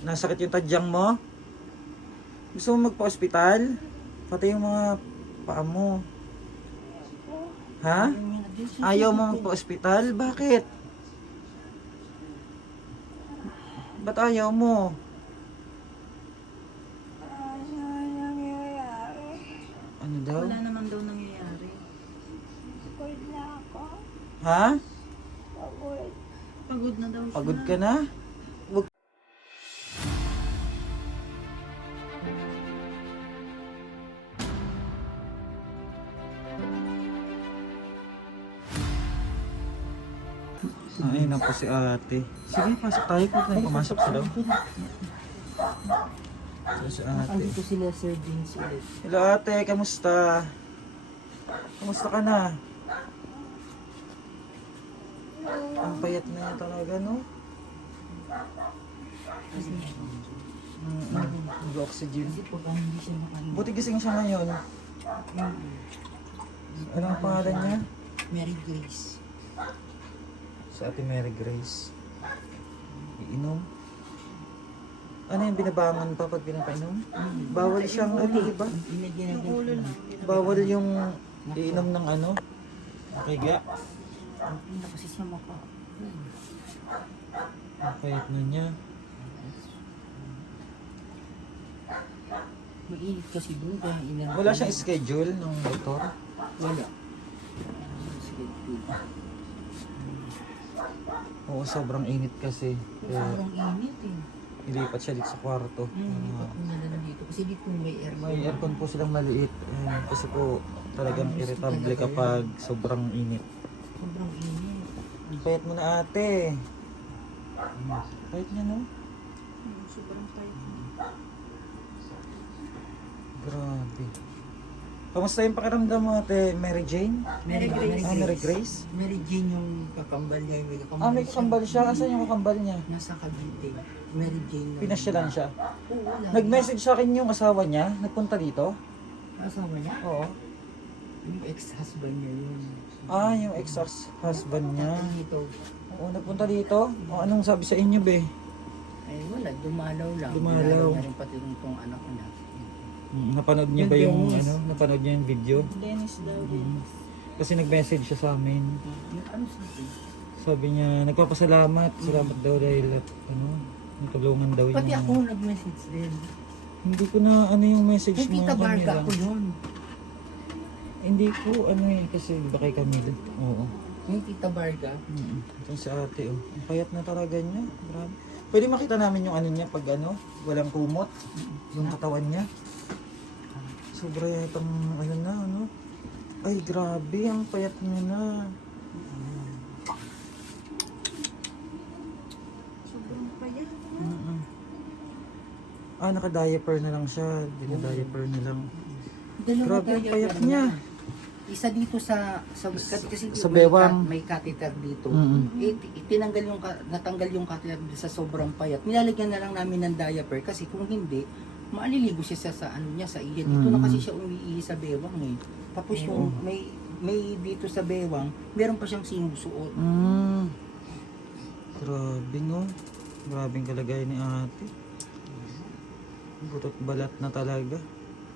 Nasakit yung tadyang mo? Gusto mo magpa-ospital? Pati yung mga paa mo. Ha? Ayaw mo magpa-ospital? Bakit? Ba't ayaw mo? Ano daw? Wala naman daw nangyayari. Pagod na ako. Ha? Pagod. Pagod na daw siya. Pagod ka na? Wag. Ay, na po si ate. Sige, pasok tayo. Kung tayo pumasok sa daw. Si ate. Andito sila Sir Vince ulit. Hello ate, kamusta? Kamusta ka na? Ang payat na niya talaga, no? Nag-oxygen. Kasi pag hindi siya makain. Buti gising siya ngayon. Ano ang pangalan niya? Mary Grace. Sa Ate Mary Grace. Iinom. Ano yung binabangon pa pag pinapainom? Bawal siyang ano, di ba? Inagyan na Bawal yung iinom ng ano? Nakiga. Hindi kasi siya maka. Ang payat na niya. Mainit kasi doon kaya inagyan. Wala siyang schedule ng doktor. Wala. Sige. Oo, sobrang init kasi. Kaya Sobrang init eh. ilipat siya dito sa kwarto. Hindi pa po nila nandito. Kasi dito may aircon. May aircon po silang maliit. Ayan, kasi po talagang irritable kapag sobrang init. Sobrang init. Ang payat mo na ate. Payat niya, no? Sobrang tight. Grabe. Kamusta yung pakiramdam mo ate? Mary Jane? Mary Grace. Ah, Mary Grace? Mary Jane yung kakambal niya. May kakambal, Ah, may kakambal siya. Asan yung kakambal niya? Nasa Cavite. Mary Jane. Pinasyalan siya. Oo, wala. Nag-message sa akin yung asawa niya. Nagpunta dito. Kasama niya? Oo. Yung ex-husband niya yun. Ah, yung ex-husband niya. Ito. Oo, nagpunta dito. O, anong sabi sa inyo, be? Ay wala, dumalaw lang. Dumalaw. na rin pati yung anak niya. Napanood niya ba Yung yung Dennis. ano? Napanood niya yung video? Dennis daw. Kasi nag-message siya sa amin. Yung ano sabi? Sabi niya, nagpapasalamat. Salamat daw dahil at ano, natulungan daw Pati yung... ako nag-message din. Hindi ko na ano yung message Kung mo. Tita Barga Camila. ako yun. Hindi ko ano eh, kasi iba kay Camille. Oo. Yung Tita Barga. Ito si ate oh. Ang payat na talaga niya. Grabe. Pwede makita namin yung ano niya pag ano, walang kumot. Yung katawan niya. Sobra itong ano na, ano. Ay, grabe. Ang payat niya na. Sobrang payat. Mm-mm. Ah, naka-diaper na lang siya. Dina-diaper na lang. Dalawa Grabe, ang tayo, payat ano niya. Isa dito kasi Sa may bewang. may catheter dito. Mm-mm. Tinanggal yung natanggal yung catheter sa sobrang payat. Nilalagyan na lang namin ng diaper kasi kung hindi maaliligo siya sa ano niya sa iyan. Dito na kasi siya umiihi sa bewang eh. Tapos yung may dito sa bewang, meron pa siyang sinusuot. Grabe no. Grabing kalagayan ni ate. Butot balat na talaga.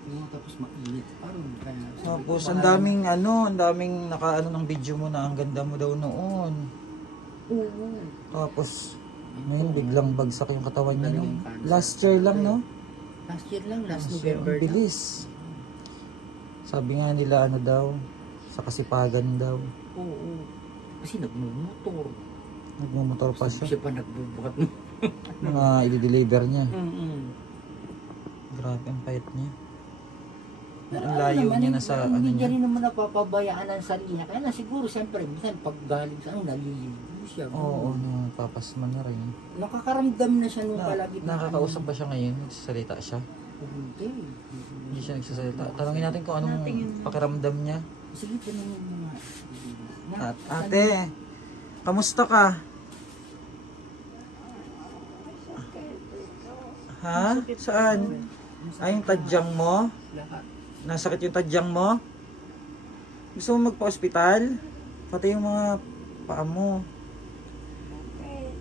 Tapos mainit. Parang kaya. Tapos ang daming ano, ang daming nakaano ng video mo na ang ganda mo daw noon. Oo. Tapos ngayon biglang bagsak yung katawan niya no. Yung cancer. Last year lang no. Last year lang, last So, November ang lang. bilis. Sabi nga nila ano daw, sa kasipagan daw. Oo. Kasi nagmumotor. Nagmumotor pa siya. Siya pa nagbubuhat. Mga i-deliver niya. Grabe ang payat niya. Ang layo niya na sa ano Hindi niya niya. rin naman napapabayaan ang sarili niya. Kaya na siguro, siyempre, minsan pag galing sa ang naliligo siya. Oo, napapasman na rin. Nakakaramdam na siya nung palagi. Nakakausap ba siya ngayon? Nagsasalita siya? Hindi. Hindi siya nagsasalita. Tanungin natin kung anong pakiramdam niya. Sige, tanongin mo nga. At ate, kamusta ka? Ha? Saan? Ay, yung tadyang mo? Lahat. Nasakit yung tadyang mo? Gusto mo magpa-ospital? Pati yung mga paa mo. Bakit?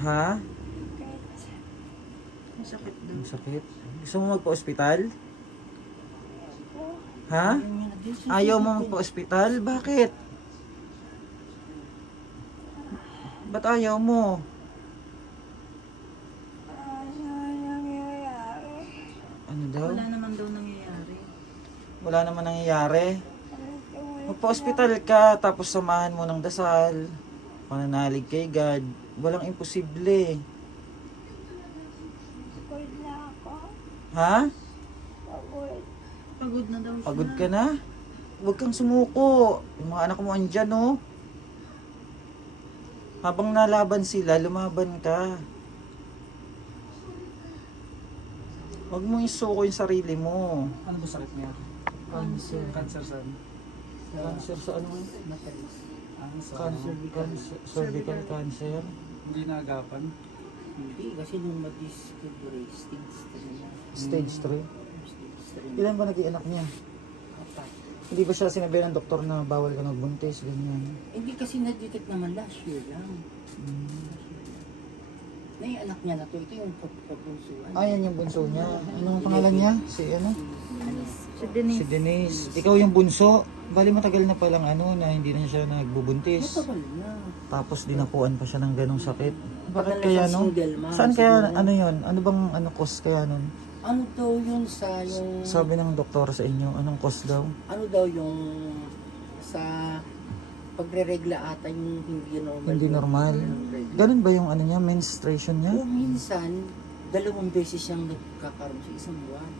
Ha? Bakit? Masakit daw. Ang sakit. Gusto mo magpa-ospital? Ha? Ayaw mo magpa-ospital? Bakit? Ba't ayaw mo? Ano nangyayari? Ano daw? Wala naman daw nangyayari. Wala naman nangyayari. Tuloy Magpa-ospital ka, tapos samahan mo ng dasal. Mananalig kay God. Walang imposible. Pagod na ako. Ha? Pagod. Pagod na daw siya. Pagod ka na? Huwag kang sumuko. Yung mga anak mo andyan, oh. Habang nalaban sila, lumaban ka. Huwag mo isuko yung sarili mo. Ano ba sakit niya? Cancer. Cancer saan? Cancer sa ano? Matalis. Sa Cervical cancer. Hindi naagapan. Hindi, kasi nung ma-discover, stage 3 na. Stage 3. Stage 3. Ilan ba naging anak niya? Apat. Hindi ba siya sinabi ng doktor na bawal ka magbuntis? Ganyan. Hindi kasi na-detect naman last year lang. Na yung anak niya na to, ito yung pagpunsuan. Ayan yung bunso niya. Anong pangalan niya? Si ano? Si Denise. Si Denise. Ikaw yung bunso. Bali matagal na palang ano na hindi na siya nagbubuntis. Matagal na. Tapos dinapuan pa siya ng ganong sakit. Bakit Matagal na kaya siya no? single mom, Saan kaya siguro. ano yun? Ano bang ano cause kaya nun? Ano daw yun sa yung... Sabi ng doktor sa inyo, anong cause daw? Ano daw yung sa pagre-regla ata yung hindi normal. Hindi normal. Ganun ba yung ano niya, menstruation niya? O minsan, 2 beses siyang nagkakaroon sa isang buwan.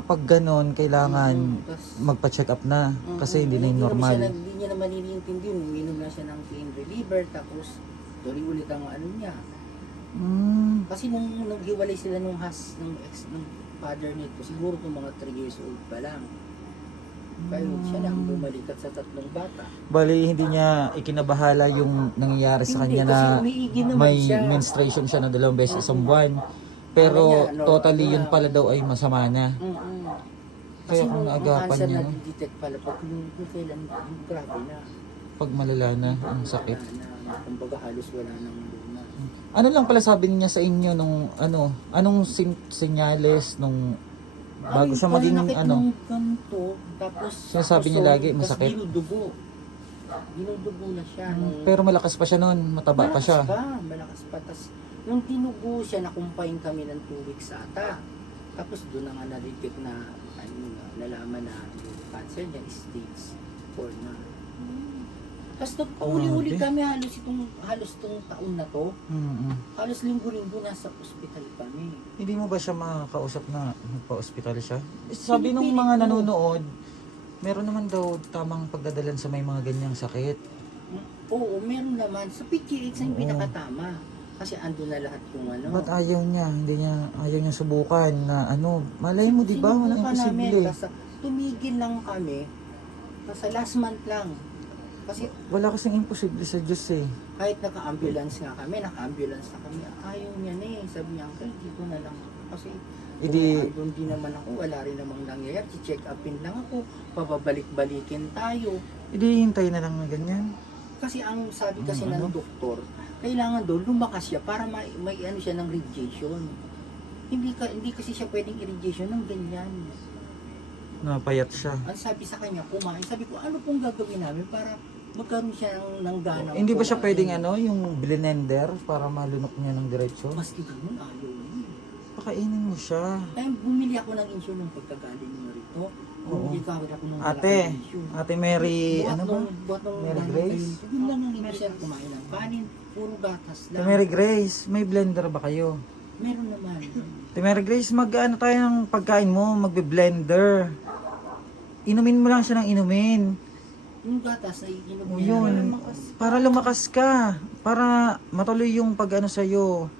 Pag ganon, kailangan Tas, magpa-check up na kasi hindi na yung naman normal. siya hindi niya naman iniintindi. Uminom na siya ng pain reliever, tapos tuloy ulit ang ano niya. Kasi nung naghiwalay sila nung ng father nito, siguro kung mga 3 years old pa lang. Kaya siya lang bumalikat sa 3 bata. Bali, hindi niya ikinabahala yung nangyayari sa Hindi, kanya kasi na umiigi naman may siya. menstruation siya na 2 beses isang buwan. Pero Ano, totally yun pala daw ay masama na. Mm-mm. Kaya kung ang naagapan cancer niya, na no? detect pala pag yung kailan yung grabe na. Pag malala na ang sakit. Kumbaga halos wala nang luna. Ano lang pala sabi niya sa inyo nung ano, anong senyales nung bago siya maging ano? Ganito, tapos Sinasabi niya lagi, masakit. Tapos dinudugo. Dinudugo na siya. nung- Pero malakas pa siya noon, mataba pa siya. Malakas pa. Tapos nung tinugo siya, nakumpain kami ng 2 weeks ata. Tapos doon na nga na-detect na, nalaman na yung cancer niya is stage 4 na. Tapos nagpauli-uli Grabe. kami halos itong taon na to. Mm-mm. Halos linggo-linggo nasa ospital kami. Hindi mo ba siya makakausap na magpa-ospital siya? Sabi nung Pinipilit mga ko. nanonood, meron naman daw tamang pagdadalan sa may mga ganyang sakit. Oo, meron naman. Sa PGH ang Oo. pinakatama. Kasi ando na lahat yung ano. Ba't ayaw niya? Ayaw niya subukan na ano. Malay mo, di ba? Walang Sinubukan namin, imposible. basta tumigil lang kami. Basta last month lang. Kasi Wala kasing imposible sa Diyos eh. kahit naka-ambulance nga kami, naka-ambulance na kami, ayaw niya na eh. Sabi niya, uncle, dito na lang ako. Kasi Hindi- doon din naman ako, wala rin namang nangyayari. Check upin lang ako, pababalik-balikin tayo. Hindi hintay na lang na ganyan. Kasi ang sabi kasi Ano? ng doktor, kailangan doon lumakas siya para may ano siya ng radiation. Hindi kasi siya pwedeng irradiation ng ganyan. Napayat siya. Ang sabi sa kanya, kumain. Sabi ko, ano pong gagawin namin para magkaroon siya ng gana? Hindi ba siya kumain? pwedeng ano, yung blender para malunok niya ng diretso? Maski ganun, ayaw niya. Pakainin mo siya. Kaya bumili ako ng insyo nung pagkagaling niyo rito. Bumili ka ako ng Ate, malaking insyo. Ate Mary, ano ba? Buhat nung Mary nanay Grace? kayo. Yun lang ang hindi siya kumain ng kanin. Puro gatas Ate lang. Mary Grace, may blender ba kayo? Meron naman. Ate Mary Grace, mag-ano tayo ng pagkain mo, magbe-blender. Inumin mo lang siya ng inumin. Yung gatas na iinom O niya. yun, para lumakas ka. Para matuloy yung pag-ano sa'yo.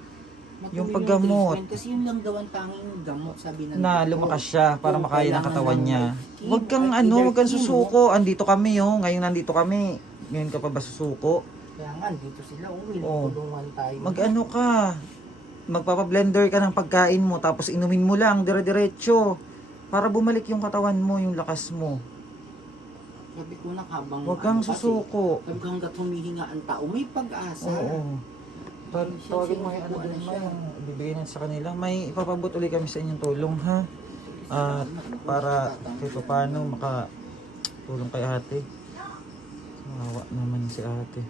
Matuloy yung paggamot. treatment. Kasi yun lang daw ang tanging gamot, sabi ng Na doktor. lumakas siya para Yung makaya ng kailangan katawan ng niya. chemo, Huwag kang either ano, huwag kang chemo. susuko. Andito kami oh. Ngayon nandito kami. Ngayon ka pa ba susuko? Kaya nga, dito sila uwi. Oo. Tulungan tayo. Mag-ano ka. Magpapablender ka ng pagkain mo tapos inumin mo lang dire-diretso para bumalik yung katawan mo, yung lakas mo. Sabi ko na habang... Huwag kang kasi, susuko. Sabi ko hanggat humihinga ang tao, may pag-asa. Oo. Tawagin mo yung ano Ano din siya? yung ibibigay natin sa kanila. May ipapabot ulit kami sa inyong tulong ha. At para kahit paano makatulong kay ate. Mawa naman si ate.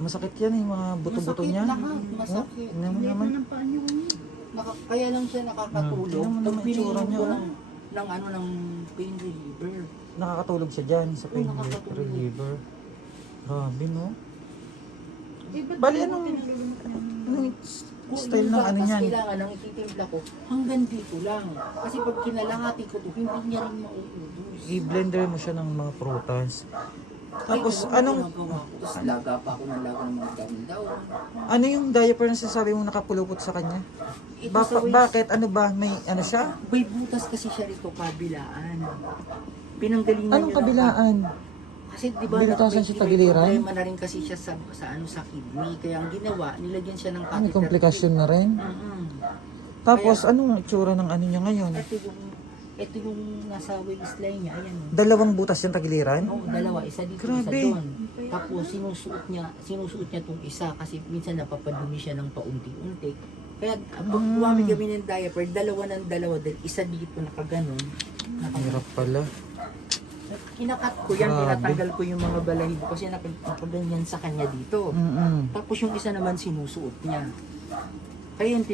Masakit yan eh, mga buto-buto Masakit niya. lahat, masakit. Tingnan mo naman. Kaya lang siya nakakatulog. Tingnan mo naman Pag itsura binigyan niya, ko oh. ng pain reliever. Nakakatulog siya dyan sa pain nakakatulog. reliever. Grabe no? Bali anong style ng ano Tapos yan? kailangan nang ititimpla ko hanggang dito lang. Kasi pag kinalahati ko to, hindi niya rin mauubos. I-blender mo siya ng mga prutas. Tapos Ay, anong ginagawa ko? Tapos laga pa ako ng laga ng mga daon-daon. ano yung diaper na sinasabi mo nakapulupot sa kanya? Ito sa waist, Bakit? Ano ba? May ano siya? may butas kasi siya rito kabilaan. Pinanggalingan Anong niya ng- kabilaan? Kasi di ba Binutasan siya may tagiliran? problema na rin kasi siya sa kidney. Kaya ang ginawa, nilagyan siya ng May komplikasyon na rin. Tapos anong itsura ng ano niya ngayon? Ito yung nasa waistline niya. Ayan. Dalawang butas yung tagiliran? Oo, dalawa. Isa dito, Grabe. isa doon. Tapos sinusuot niya tong isa kasi minsan napapadumi siya ng paunti-unti. Kaya pag gumamit kami ng diaper, dalawa ng dalawa din. Isa dito nakaganon. Hirap pala. Kinakat ko yan, Grabe. tinatanggal ko yung mga balahibo kasi nakaganyan sa kanya dito. Tapos yung isa naman sinusuot niya. Kaya yung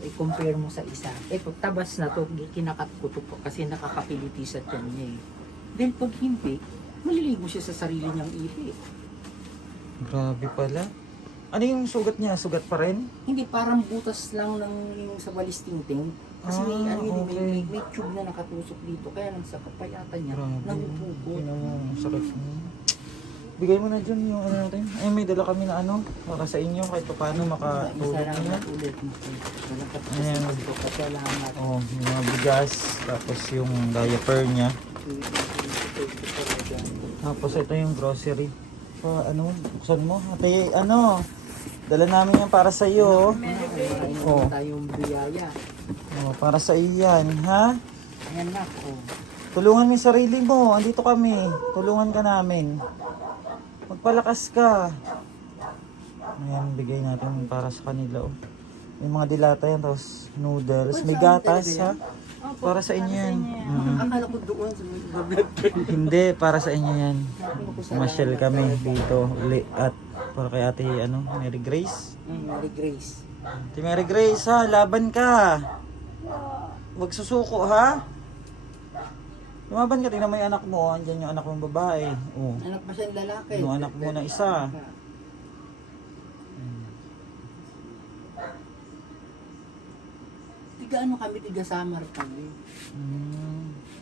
i-compare mo sa isa. Pag tabas na to, kinakat ko to po kasi nakakapiliti sa tiyan niya eh. Then pag hindi, maliligo siya sa sarili niyang ipi. Grabe pala. Ano yung sugat niya? Sugat pa rin? Hindi, parang butas lang ng yung sa walis tingting. Kasi may, Ah, ano yun, okay. may tube na nakatusok dito. Kaya nang sa kapayatan niya, Grabe. nagupugot. Tingnan mo, ang sakit mo. Bigay mo na dyan yung ano natin. Ay, may dala kami na ano. Para sa inyo, kahit pa paano makatulog niya. Salamat ulit. Walang Ayan. kapatid. Salamat. Oh, yung mga bigas. Tapos yung diaper niya. Tapos ito yung grocery. Ano, buksan mo. Ate, ano, dala namin yan para sa iyo. Oh. Tayong biyaya. Oh, para sa iyo yan, ha? Ayan na po. Tulungan mo yung sarili mo. Andito kami. Tulungan ka namin. Magpalakas ka. Ayan, bigay natin para sa kanila. Oh. May mga dilata yan, tapos noodles. May gatas, ha? Para sa inyo yan. Akala ko doon sa mga vlog. Hindi, para sa inyo yan. Masyal kami dito uli. At para kay ate, ano, Mary Grace. Mary Grace. Ate Mary Grace, ha? Laban ka. Huwag susuko, ha? Lumaban ka, tingnan mo yung anak mo. Andyan yung anak mong babae. Oh. Anak pa siyang lalaki. Yung anak mo na isa. Tiga ano kami, tiga Samar kami.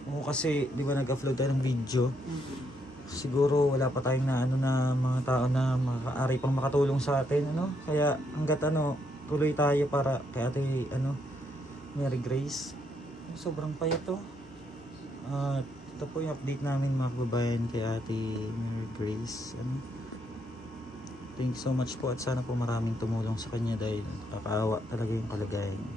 Oo, kasi di ba nag-upload tayo ng video. Siguro wala pa tayong na ano na mga tao na makaari pang makatulong sa atin, ano? Kaya hangga't ano, tuloy tayo para kay ate ano, Mary Grace. Sobrang payat to. At ito po yung update namin mga kababayan kay ate Mary Grace. Ano? Thank you so much po at sana po maraming tumulong sa kanya dahil kakaawa talaga yung kalagayan niya.